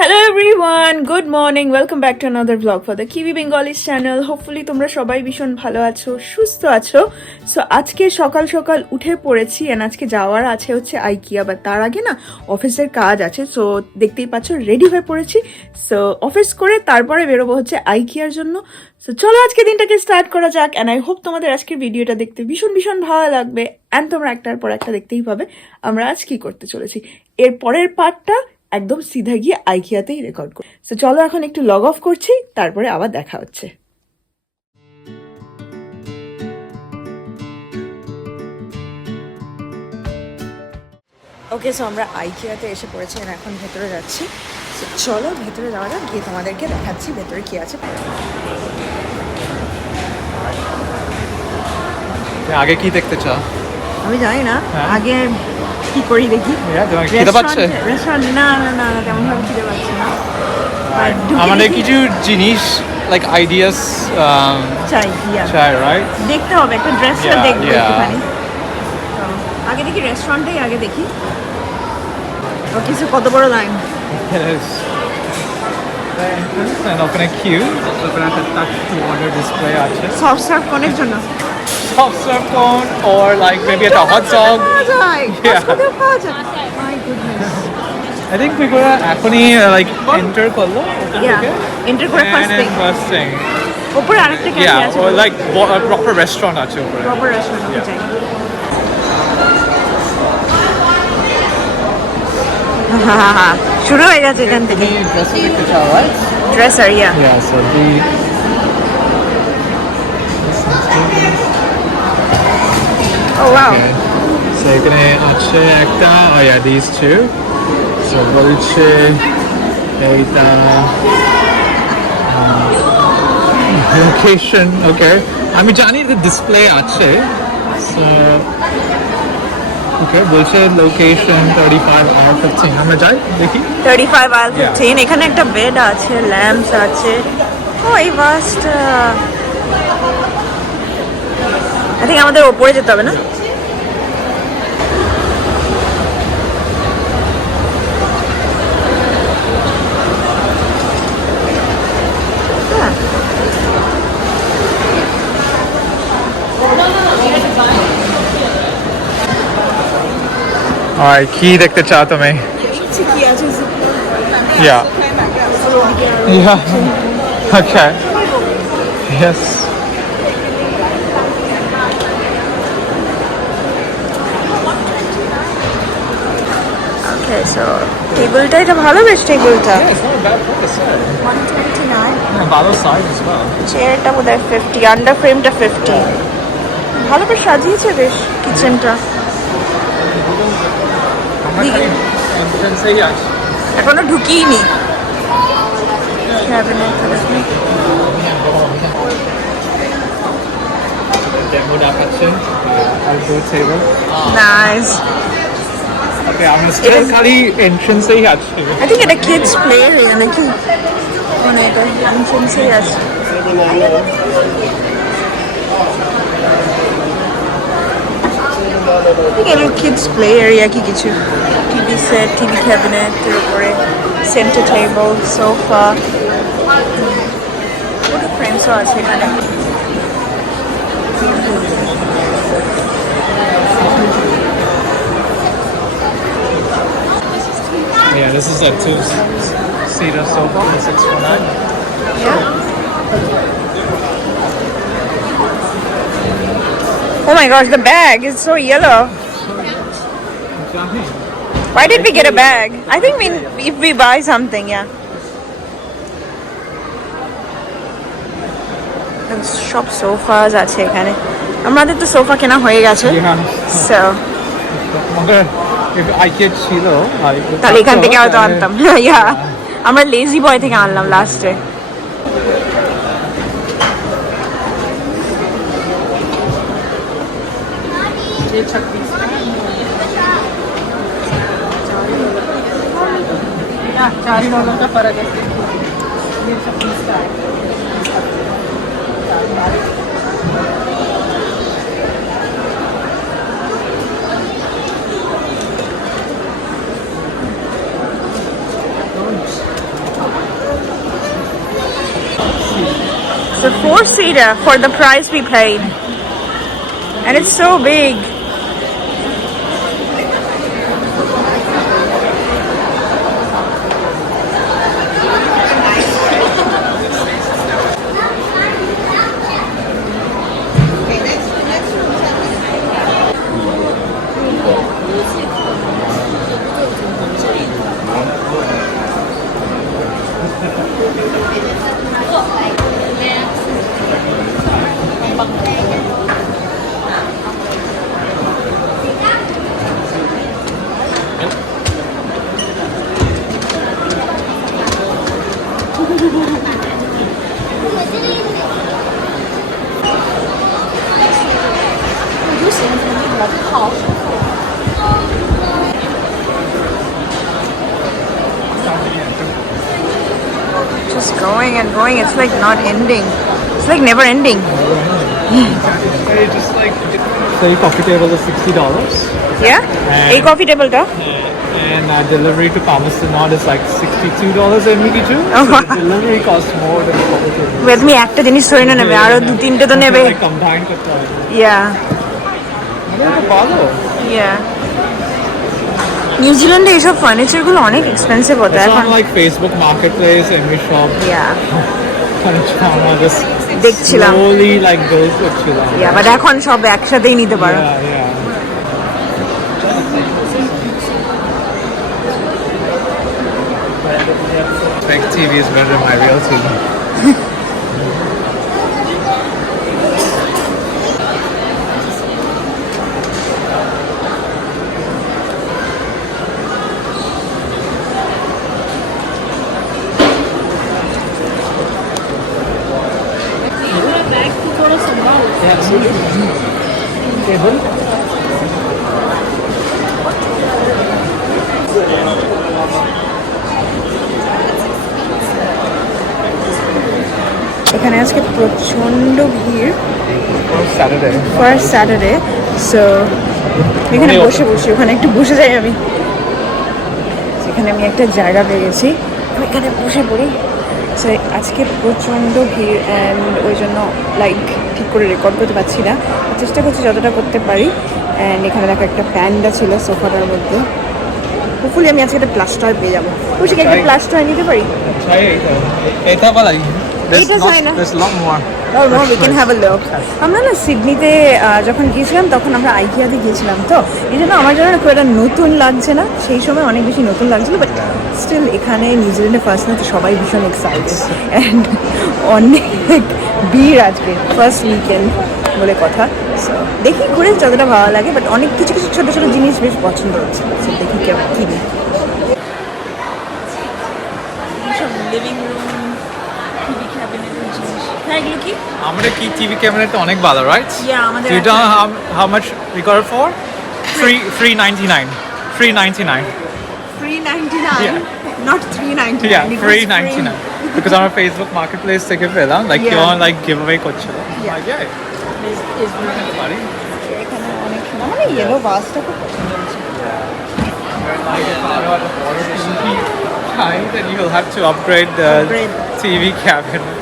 Hello everyone, good morning. Welcome back to another vlog for the Kiwi Bengalis channel. Hopefully তোমরা সবাই ভীষণ ভালো আছো, সুস্থ আছো। সো আজকে সকাল সকাল উঠে পড়েছি and আজকে যাওয়ার আছে হচ্ছে IKEA, বাট তার আগে না অফিসের কাজ আছে। সো দেখতেই পাচ্ছ রেডি হয়ে পড়েছি। সো অফিস করে তারপরে বেরোবো হচ্ছে IKEAর জন্য। সো চলো আজকে দিনটাকে স্টার্ট করা যাক and I hope তোমাদের আজকের ভিডিওটা দেখতে ভীষণ ভীষণ ভালো লাগবে and তোমরা একটার পর একটা দেখতেই পাবে আমরা আজ কি করতে চলেছি। এর পরের পার্টটা একদম সিধা গিয়ে আইকিয়াতেই রেকর্ড করি। তো চলো এখন একটু লগ অফ করছি, তারপরে আবার দেখা হচ্ছে। ওকে, সো আমরা আইকিয়াতে এসে পড়েছি আর এখন ভেতরে যাচ্ছি। চলো ভেতরে যাওয়া যাক, গিয়ে তোমাদেরকে দেখাচ্ছি ভেতরে কি আছে। আগে কি দেখতে চাও? আমি জানি না, আগে কি করি দেখি। রেস্টুরেন্ট না না না তেমন ভাবে খিদে পাচ্ছে না। আমাদের কিছু জিনিস লাইক আইডিয়াস চাই রাইট, দেখতে হবে একটা ড্রেসটা দেখবো একটুখানি। আগে দেখি রেস্টুরেন্টেই আগে দেখি। ওকে, সো কত বড় লাইন। ওখানে কিউ, ওখানে একটা টাচ টু অর্ডার ডিসপ্লে আছে। সফট সার্ভ কোনের জন্য? Soft serve cone or like maybe a hot dog. Yeah. My goodness. I think we go এখনই like enter করলো। Yeah. Enter করে first thing. উপরে আরেকটা ক্যাফে আছে। Yeah, or like a proper restaurant আছে উপরে। Proper restaurant আছে যাই। শুরু হয়ে গেছে এখান থেকে। ড্রেসার দেখতে চাও, right? Dresser, yeah. Yeah, so the Oh wow. Okay. So এখানে আছে একটা, oh yeah, these two. So বলছে এইটা location, okay. আমি জানি যে ডিসপ্লে আছে। So okay, বলছে location 35 hour 15. আমরা যাই দেখি। 35 hour 15. এখানে একটা বেড আছে, ল্যাম্পস আছে। ও এই ভাস্ট। I think আমাদের ওপরে যেতে হবে না? Alright, কি দেখতে চাও তুমি? Yeah. Yeah. Okay. Yes. Okay, so টেবিলটা এটা ভালো, বেশ টেবিলটা। Yeah, it's not a bad price. 129. Yeah, ভালো size as well. চেয়ারটা বোধহয় 50, আন্ডার ফ্রেমটা 50। ভালো করে সাজিয়েছে বেশ কিচেনটা। এখনো ঢুকিনি। নাইস। Okay, আমরা স্টিল খালি এন্ট্রান্সেই আছি। I think এটা কিডস প্লে এরিয়া নাকি? মানে এটা এন্ট্রান্সেই আছে। এটা কিডস প্লে এরিয়া কি কিছু। টিভি সেট, টিভি ক্যাবিনেট, এর উপরে সেন্টার টেবল, সোফা, ফটো ফ্রেমসও আছে এখানে। Yeah, this is a two-seater sofa for $649. Yeah. Oh my gosh, the bag is so yellow. Why did we get a bag? I think if we buy something, yeah. সব সোফাস আছে এখানে। আমাদের তো সোফা কেনা হয়ে গেছে। So IKEA ছিল, তাহলে এখান থেকে হয়তো আনতাম। ইয়া, আমরা লেজি বয় থেকে আনলাম লাস্টে। $4 का फर्क है। It's a 4-seater for the price we paid. And it's so big. Just going and going. It's like not ending. It's like never ending. Just like say coffee table is $60. Yeah? A coffee table ta? And delivery to Palmerston North is like $62 MBD2. Oh. So the delivery costs more than the coffee table. With me একটা জিনিস সই না নেবে আরো 2-3টে তো নেবে Like combined করতে হবে। Yeah. ভালো। Yeah. নিউজিল্যান্ডে এইসব ফার্নিচার গুলো অনেক এক্সপেন্সিভ হতো It's এখন on like Facebook Marketplace and we shop. Yeah. দেখছিলাম slowly like build করছিলাম। Yeah, but এখন সব একসাথেই নিতে পারো। Yeah, yeah. Fake TV is better than my real TV. এখানে আজকে প্রচন্ড ভিড় Saturday. ফার্স্ট স্যাটারডে সো এখানে বসে ওখানে একটু বসে যাই আমি সেখানে আমি একটা জায়গা পেয়ে গেছি আমি এখানে বসে পড়ি সো আজকে প্রচণ্ড ভিড় অ্যান্ড ওই জন্য লাইক ঠিক করে রেকর্ড করতে পারছি না চেষ্টা করছি যতটা করতে পারি অ্যান্ড এখানে দেখো একটা প্যান্ডা ছিল সোফাটার মধ্যে হোপফুলি আমি আজকে একটা প্লাস টয় পেয়ে যাবো খুশি একটা প্লাস টয় নিতে পারি এটা বলাই এটা চাই না There's a lot more. Oh no, we can have a look. আমরা না সিডনিতে যখন গিয়েছিলাম তখন আমরা আইকিয়াতে গিয়েছিলাম তো এই জন্য আমার জন্য খুব একটা নতুন লাগছে না সেই সময় অনেক বেশি নতুন লাগছিল বাট স্টিল এখানে নিউজিল্যান্ডে ফার্স্ট না তো সবাই ভীষণ এক্সাইটেড অ্যান্ড অনেক ভিড় আজকে ফার্স্ট উইকেন্ড বলে কথা সো দেখি ঘুরে যতটা ভালো লাগে বাট অনেক কিছু কিছু ছোটো ছোটো জিনিস বেশ পছন্দ হচ্ছে সো দেখি কেমন কিনি লিভিং রুম টিভি ক্যাবিনেটের জিনিস হ্যাঁ এগুলো কি আমাদের কি টিভি ক্যাবিনেট অনেক ভালো রাইট Yeah, আমাদের You know how much we got it for? Free 99. Free 99. Free 99, Yeah. not 399. Yeah, It free was 99. Because on our Facebook Marketplace থেকে পেলাম like Yeah. you want like giveaway করছিল Yeah. like yeah Is buddy এখানে অনেক সুন্দর মানে ইয়েলো বাসটা খুব পছন্দ হয়েছে then you'll have to upgrade the TV cabinet.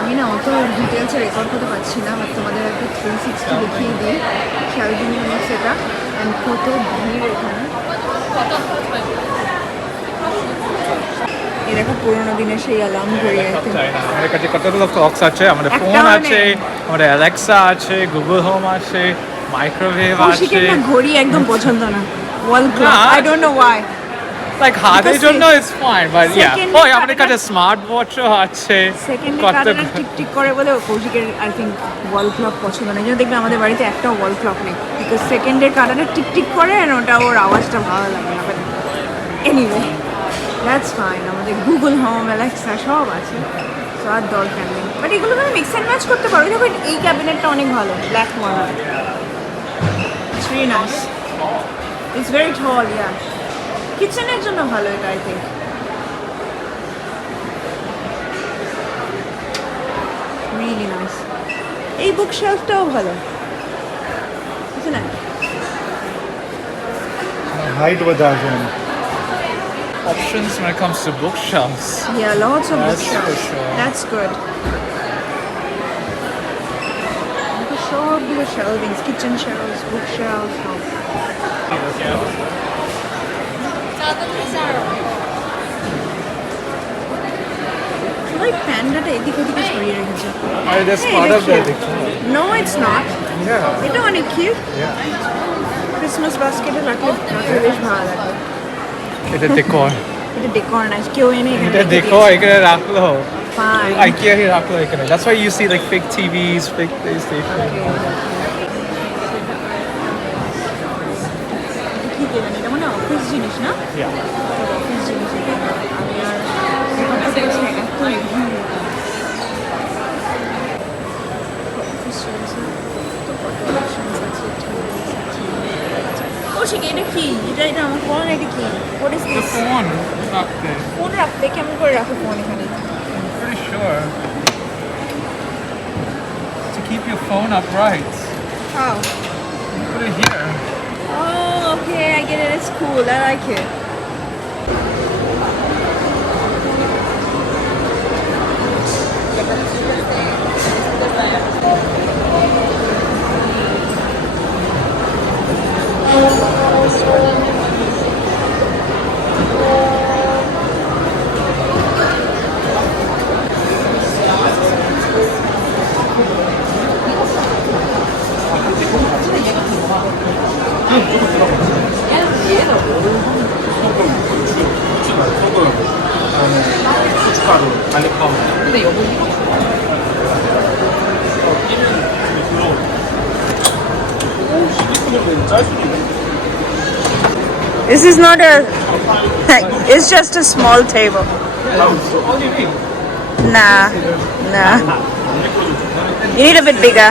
আমি না অত ডিটেলসে রেকর্ড করতে পারছি না বাট তোমাদের একটা 360 দেখিয়ে দিই খেয়ালদিন সেটা অ্যান্ড কত ভিড় এখানে এই দেখো পুরোনো দিনের সেই অ্যালার্ম ঘড়ি আমাদের কাছে কতগুলো ক্লকস আছে আমাদের ফোন আছে আমাদের অ্যালেক্সা আছে গুগল হোম আছে মাইক্রোওয়েভ আছে ঘড়ি একদম পছন্দ না wall clock I don't know Y like হাতের জন্য ইজ ফাইন বাট ইয়া ওই আমাদের কাছে স্মার্ট ওয়াচও আছে সেকেন্ডে কাটাটা টিক করে বলে কৌশিকের আই থিঙ্ক ওয়াল ক্লক পছন্দ না এই জন্য দেখবে আমাদের বাড়িতে একটা ওয়াল ক্লক নেই বিকজ সেকেন্ডের কাটাটা টিক করে আর ওটা ওর আওয়াজটা ভালো লাগে না বাট এনিওয়ে দ্যাটস ফাইন আমাদের গুগল হোম অ্যালেক্সা সব আছে সো আর দরকার নেই বাট এগুলো তুমি মিক্স অ্যান্ড ম্যাচ করতে পারো দেখো এই ক্যাবিনেটটা অনেক ভালো black one it's very nice it's very tall yeah কিচেনের জন্য ভালো এটা আই থিঙ্ক রিয়েলি নাইস এই বুক শেলফটাও ভালো বুঝছো না Height version. options when it comes to bookshelves Yeah, lots of That's bookshelves. for sure. That's good. সবগুলো shelvings, kitchen shelves, book shelves. Like panda-টা এদিক ওদিকে ছড়িয়ে রেখেছে। That's Hey, part এটা of the cute. addiction. No, it's not. Yeah. এটা অনেক cute. Yeah. Christmas বাস্কেটে রাখলে বেশ ভালো লাগে। এটা decor. এটা ডেকোর না, কেউ এনে এখানে এটা রেখে decor দিয়েছে। এখানে রাখলো। Fine. IKEA হি রাখলো এখানে। That's why you see like fake TVs, fake PlayStation. কি দেবেন? এটা মানে অফিস জিনিস না? Yeah. অফিস জিনিস এটা। আমি আর কম্পিউটার আছে এত ভিড়। অফিস চলছে। তো কত অপশনস আছে, টিভিস আছে। কৌশিক, এটা কি? এটা আমার ফোন, এটা কি? What is The this? phone up there. Phone রাখতে কেমন করে রাখো ফোন এখানে? I'm pretty sure. To keep your phone upright. How? You put it here. Oh, okay, I get it. It's cool. I like it. This is not a. It's just a small table. What do you mean? Nah. You need a bit bigger.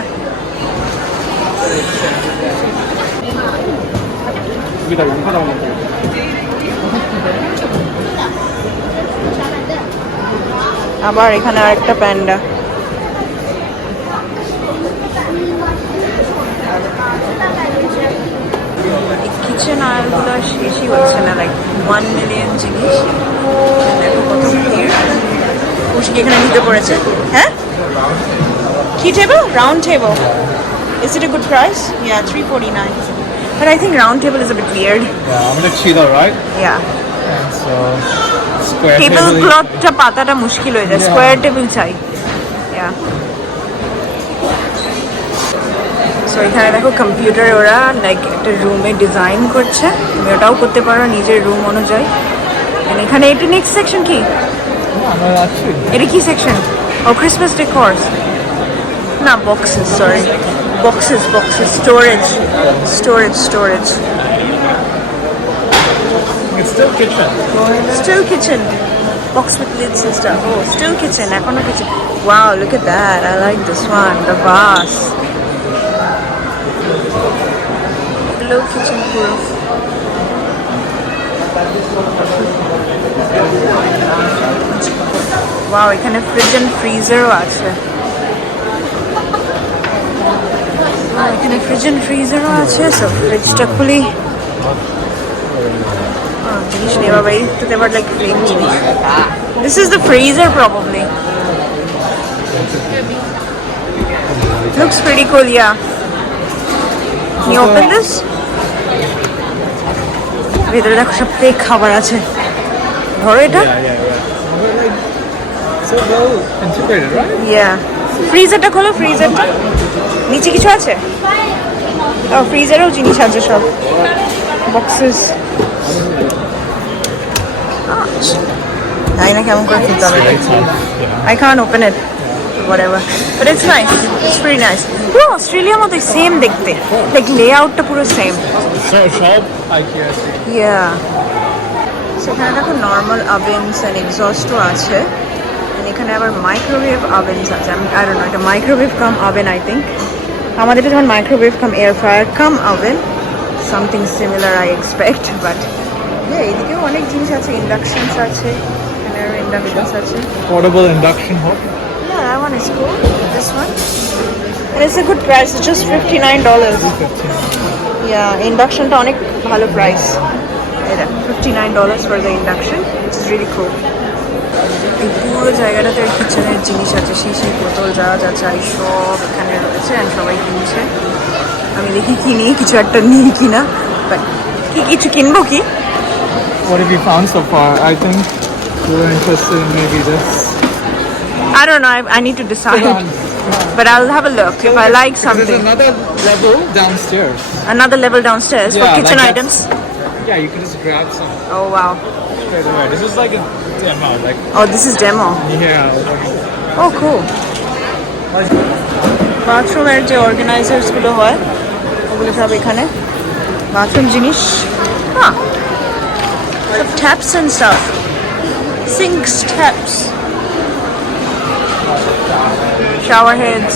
আবার এখানে আরেকটা panda. Kitchen আয়ারগুলো শেষই হচ্ছে না, লাইক 1 মিলিয়ন জিনিস। দেখো কত ভিড়। কৌশিক এখানে নিতে পড়েছে। হ্যাঁ, কি table? Round table. Is it a good price? Yeah, $349. But I think round table is a bit weird. Yeah, I'm gonna cheat, right? Yeah. And so square table table. ক্লথটা পাতাটা মুশকিল হয়ে যায়, Yeah. স্কোয়ার টেবিল চাই। সো এখানে দেখো কম্পিউটারে ওরা লাইক একটা রুমে ডিজাইন করছে, তুমি ওটাও করতে পারো নিজের রুম অনুযায়ী। And এখানে এটা নেক্সট সেকশন কি? আমার আছে। এটা কি সেকশন? ও ক্রিসমাস ডেকোরস না, boxes, sorry, boxes, storage. It's still kitchen. Still kitchen. Box with lids and stuff. Oh, still kitchen. Econo kitchen. Wow, look at that. I like this one. The vase. Low kitchen proof. Wow, এখানে fridge and freezer আছে। এখানে fridge and freezer আছে, so fridge-টা খুলি। জিনিস নেওয়া বাইরে তো দেবার লাইক ফ্রেম জিনিস। This is the freezer probably. Looks pretty cool, yeah. Can you open this? ভেতরে দেখো সব ফেক খাবার আছে। ধরো এটা। Yeah, right. So well integrated, right? Yeah. ফ্রিজারটা খোলো, ফ্রিজারটা। নিচে কিছু আছে? ও, ফ্রিজারেও জিনিস আছে সব। বক্সেস। জানি না কেমন করে ফিলতে হবে। I can't open it. Whatever. But it's nice. It's pretty nice. পুরো অস্ট্রেলিয়ার মতো সেম দেখতে। লাইক লেআউটটা পুরো সেম। সব IKEA আছে। Yeah. সেখানে দেখো নর্মাল ovens and exhaustও আছে। And এখানে আবার মাইক্রোওয়েভ ovens আছে। I don't know, এটা microwave cum oven I think. আমাদের যেমন microwave cum air fryer cum oven. Something similar I expect, but yeah, এদিকেও অনেক জিনিস আছে, ইন্ডাকশনস আছে, এখানে ইন্ডাকশনস আছে। Portable induction hob. Yeah, that one is cool. This one. And it's a good price. It's just $59. Yeah, inductionটা অনেক ভালো price. এটা $59 for the induction, which is really cool. এই পুরো জায়গাটাতে কিচেনের জিনিস আছে, সেই বোতল যা যা চাই সব এখানে রয়েছে আর সবাই কিনছে। আমি দেখি কিনি কিছু একটা নিই কিনা, বাট কিছু কিনবো কি? What have you found so far? I think we're interested in maybe this. I don't know, I need to decide. But I'll have a look if I like There's something. another level downstairs. Another level downstairs for Yeah, kitchen like items. Yeah, you can just grab some Oh wow. straight away. This is like a demo, like Oh, this is demo. yeah. Oh cool. বাথরুমের যে অর্গানাইজার্স গুলো হয় ওগুলো সব এখানে, বাথরুম জিনিস, হ্যাঁ সব taps and stuff, sinks, taps, shower heads.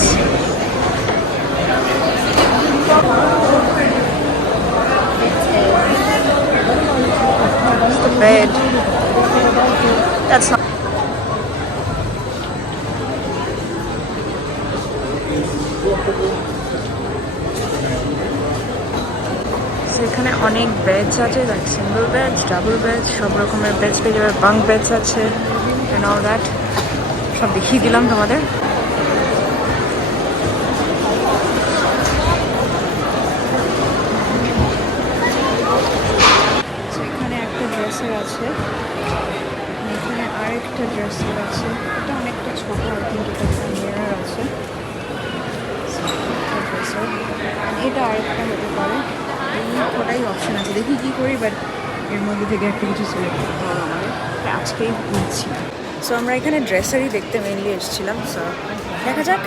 The bed. That's not. এখানে অনেক বেডস আছে, like single beds, double beds, সব রকমের বেডস পেয়ে যাবে, বাঙ্ক বেডস আছে এন্ড অল দ্যাট। সব দেখিয়ে দিলাম তোমাদের। এখানে একটা ড্রেসার আছে, এখানে আরেকটা ড্রেসার আছে, এটা অনেকটা ছোট, আই থিঙ্ক এটা একটা মিরর আছে, ড্রেসার। এটা আরেকটা হতে পারে, এই কটাই অপশন আছে, দেখি কী করি, বাট এর মধ্যে থেকে একটা কিছু সিলেক্ট করতে হবে আমাদের, আজকেই নিচ্ছি। সো আমরা এখানে ড্রেসারই দেখতে মেনলি এসেছিলাম, সো দেখা যাক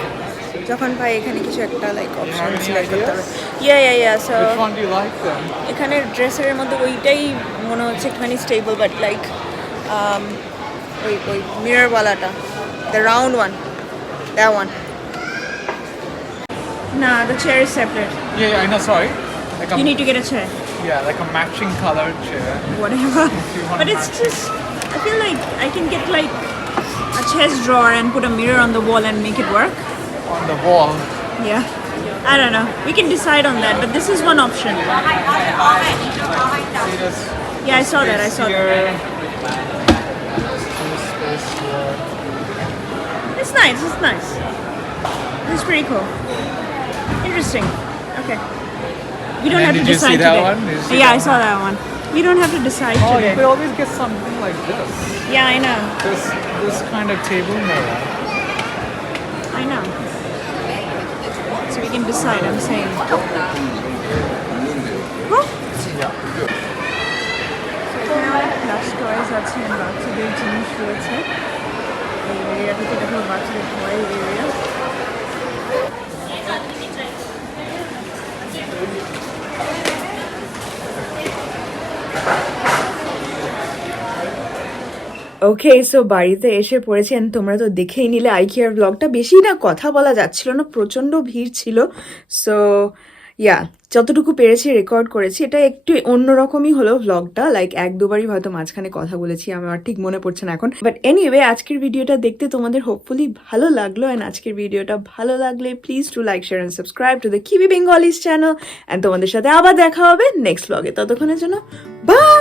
যখন পাই এখানে কিছু একটা লাইক অপশন সিলেক্ট করতে হবে। Yeah so Which one do you like then? এখানে ড্রেসারের মধ্যে ওইটাই মনে হচ্ছে একটুখানি স্টেবল, বাট লাইক ওই মিররওয়ালাটা, the round one, that one. না, the chair is separate. Yeah, I know. Sorry. Like You need to get a chair. yeah, like a matching colored chair. Whatever. you want But it's matching. just, I feel like I can get like a chest drawer and put a mirror on the wall and make it work. On the wall. Yeah. I don't know. We can decide on that, but this is one option. See this Yeah, I saw that. I saw that. here. This space here. It's nice. It's nice. It's pretty cool. Interesting. Okay. We don't And have did to you see decide that today. one? Did you see Yeah, that I saw that one. We don't have to decide Oh, you today. could always get something like this. Yeah, I know. This kind of table mirror. I know. So we can decide. I'm saying. Huh? এখানে অনেক plus toys আছে, বাচ্চাদের জিনিস রয়েছে। এই এরিয়াটাতে দেখো বাচ্চাদের টয় এরিয়া। ওকে, সো বাড়িতে এসে পড়েছেন, তোমরা তো দেখেই নিলে আইকিয়ার ব্লগটা। বেশি না কথা বলা যাচ্ছিল না, প্রচণ্ড ভিড় ছিল। সো ইয়া, যতটুকু পেরেছি রেকর্ড করেছি। এটা একটু অন্যরকমই হলো ব্লগটা, লাইক এক দুবারই হয়তো মাঝখানে কথা বলেছি, আমার ঠিক মনে পড়ছে না এখন। বাট এনিওয়ে, আজকের ভিডিওটা দেখতে তোমাদের হোপফুলি ভালো লাগলো, অ্যান্ড আজকের ভিডিওটা ভালো লাগলে please to like, share and subscribe to the QB Bengalis channel. And তোমাদের সাথে আবার দেখা হবে নেক্সট ব্লগে। ততক্ষণের জন্য বাই।